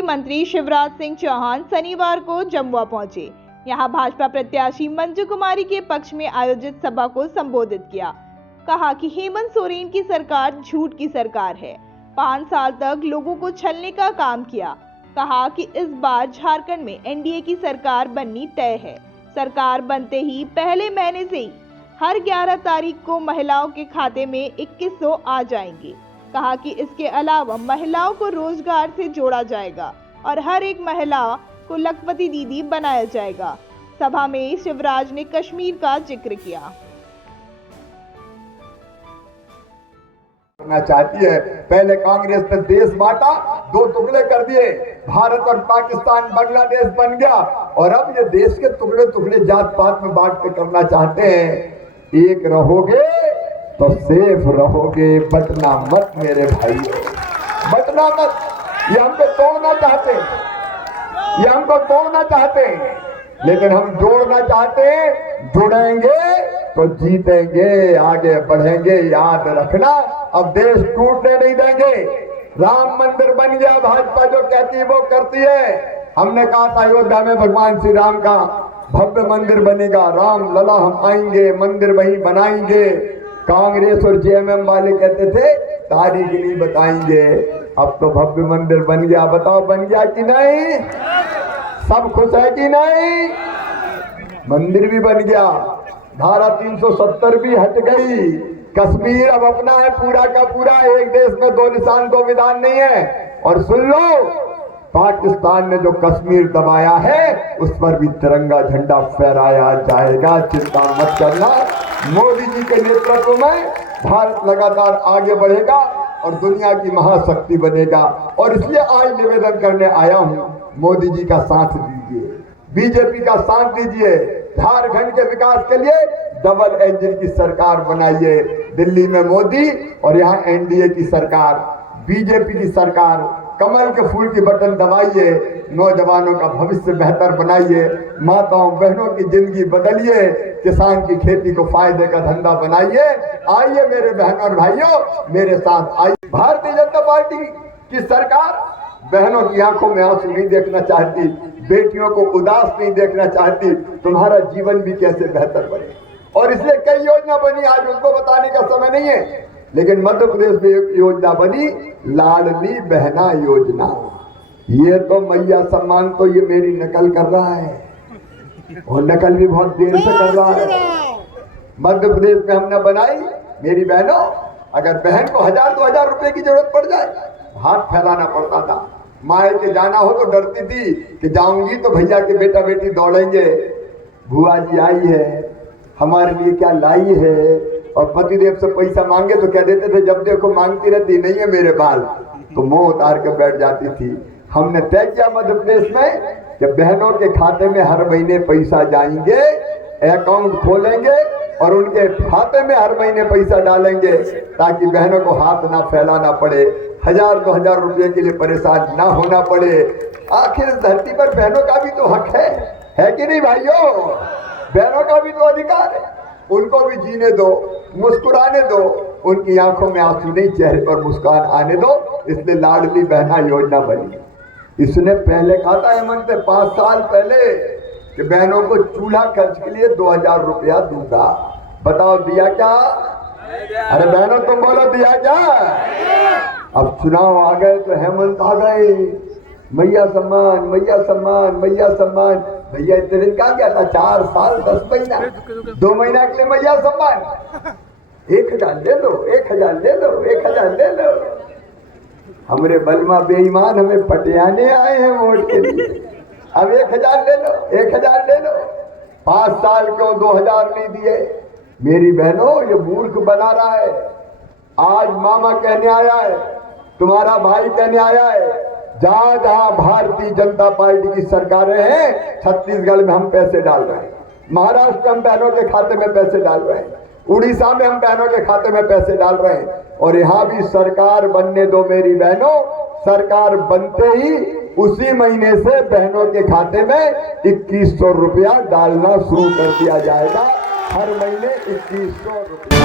मुख्यमंत्री शिवराज सिंह चौहान शनिवार को जमुआ पहुंचे। यहां भाजपा प्रत्याशी मंजू कुमारी के पक्ष में आयोजित सभा को संबोधित किया। कहा कि हेमंत सोरेन की सरकार झूठ की सरकार है। 5 साल तक लोगों को छलने का काम किया। कहा कि इस बार झारखंड में एनडीए की सरकार बननी तय है। सरकार बनते ही पहले महीने से ही हर 11 तारीख को महिलाओं के खाते में 2100 आ जाएंगे। कहा कि इसके अलावा महिलाओं को रोजगार से जोड़ा जाएगा और हर एक महिला को लखपति दीदी बनाया जाएगा। सभा में शिवराज ने कश्मीर का जिक्र किया। करना चाहती है। पहले कांग्रेस ने देश बांटा, 2 टुकड़े कर दिए, भारत और पाकिस्तान बांग्लादेश बन गया और अब ये देश के टुकड़े टुकड़े जात पात में बांट के करना चाहते हैं। एक रहोगे तो सेफ रहोगे, बटना मत मेरे भाई, बटना मत। ये हमको तोड़ना चाहते हैं, ये हमको तोड़ना चाहते हैं, लेकिन हम जोड़ना चाहते हैं। जुड़ेंगे तो जीतेंगे, आगे बढ़ेंगे। याद रखना, अब देश टूटने नहीं देंगे। राम मंदिर बन गया, भाजपा जो कहती है वो करती है। हमने कहा था अयोध्या में भगवान श्री राम का भव्य मंदिर बनेगा, राम लला हम आएंगे, मंदिर वहीं बनाएंगे। कांग्रेस और जेएमएम वाले कहते थे तारीख नहीं बताएंगे। अब तो भव्य मंदिर बन गया। बताओ बन गया कि नहीं? सब खुश है कि नहीं? मंदिर भी बन गया, धारा 370 भी हट गई। कश्मीर अब अपना है पूरा का पूरा। एक देश में 2 निशान 2 विधान नहीं है। और सुन लो, पाकिस्तान ने जो कश्मीर दबाया है उस पर भी तिरंगा झंडा फहराया जाएगा। चिंता मत करना। मोदी जी के नेतृत्व में भारत लगातार आगे बढ़ेगा और दुनिया की महाशक्ति बनेगा। और इसलिए आज निवेदन करने आया हूं, मोदी जी का साथ दीजिए, बीजेपी का साथ दीजिए। झारखंड के विकास के लिए डबल इंजन की सरकार बनाइए। दिल्ली में मोदी और यहाँ एनडीए की सरकार, बीजेपी की सरकार। कमल के फूल की बटन दबाइए, नौजवानों का भविष्य बेहतर बनाइए, माताओं बहनों की जिंदगी बदलिए, किसान की खेती को फायदे का धंधा बनाइए। आइए मेरे बहनों और भाइयों, मेरे साथ आइए। भारतीय जनता पार्टी की सरकार बहनों की आंखों में आंसू नहीं देखना चाहती, बेटियों को उदास नहीं देखना चाहती। तुम्हारा जीवन भी कैसे बेहतर बने, और इसलिए कई योजना बनी, आज उसको बताने का समय नहीं है। लेकिन मध्य प्रदेश में एक योजना बनी, लाडली बहना योजना। ये तो मैया सम्मान तो ये मेरी नकल कर रहा है, और नकल भी बहुत देर से कर रहा है। मध्य प्रदेश में हमने बनाई। मेरी बहनों, अगर बहन को 1000-2000 रुपए की जरूरत पड़ जाए, हाथ फैलाना पड़ता था। माए के जाना हो तो डरती थी कि जाऊंगी तो भैया के बेटा बेटी दौड़ेंगे। बुआ जी आई है, हमारे लिए क्या लाई है। और पतिदेव से पैसा मांगे तो क्या देते थे, जब देखो मांगती रहती, नहीं है मेरे बाल, तो मुंह उतार के बैठ जाती थी। हमने तय किया मध्य प्रदेश में कि बहनों के खाते में हर महीने पैसा जाएंगे, अकाउंट खोलेंगे और उनके खाते में हर महीने पैसा डालेंगे, ताकि बहनों को हाथ ना फैलाना पड़े, 1000-2000 रुपए के लिए परेशान ना होना पड़े। आखिर इस धरती पर बहनों का भी तो हक है कि नहीं भाइयों? बहनों का भी तो अधिकार है। उनको भी जीने दो, मुस्कुराने दो, उनकी आंखों में आंसू नहीं, चेहरे पर मुस्कान आने दो। इसलिए लाडली बहना योजना बनी। इसने पहले कहा था हेमंत से 5 साल पहले कि बहनों को चूल्हा खर्च के लिए 2000 रुपया दूंगा। बताओ दिया क्या? अरे बहनों तुम बोलो दिया क्या? अब चुनाव आ गए तो हेमंत आ गए, मैया सम्मान, मैया सम्मान, मैया सम्मान। भैया इतने दिन कहाँ गया था? 4 साल 10 महीना, 2 महीना के लिए मैया सम्मान। 1000 ले लो, 1000 ले लो, 1000 ले लो। हमरे बलमा बेईमान हमें पटियाने आए हैं वोट के लिए। अब 1000 ले लो, 1000 ले लो। 5 साल क्यों 2000 नहीं दिए? मेरी बहनों, ये मूर्ख बना रहा है। आज मामा कहने आया है, तुम्हारा भाई कहने आया है, जहां जहां भारतीय जनता पार्टी की सरकारें हैं, छत्तीसगढ़ में हम पैसे डाल रहे हैं, महाराष्ट्र में हम बहनों के खाते में पैसे डाल रहे हैं, उड़ीसा में हम बहनों के खाते में पैसे डाल रहे हैं। और यहाँ भी सरकार बनने दो मेरी बहनों। सरकार बनते ही उसी महीने से बहनों के खाते में 2100 रुपया डालना शुरू कर दिया जाएगा। हर महीने 2100 रुपया।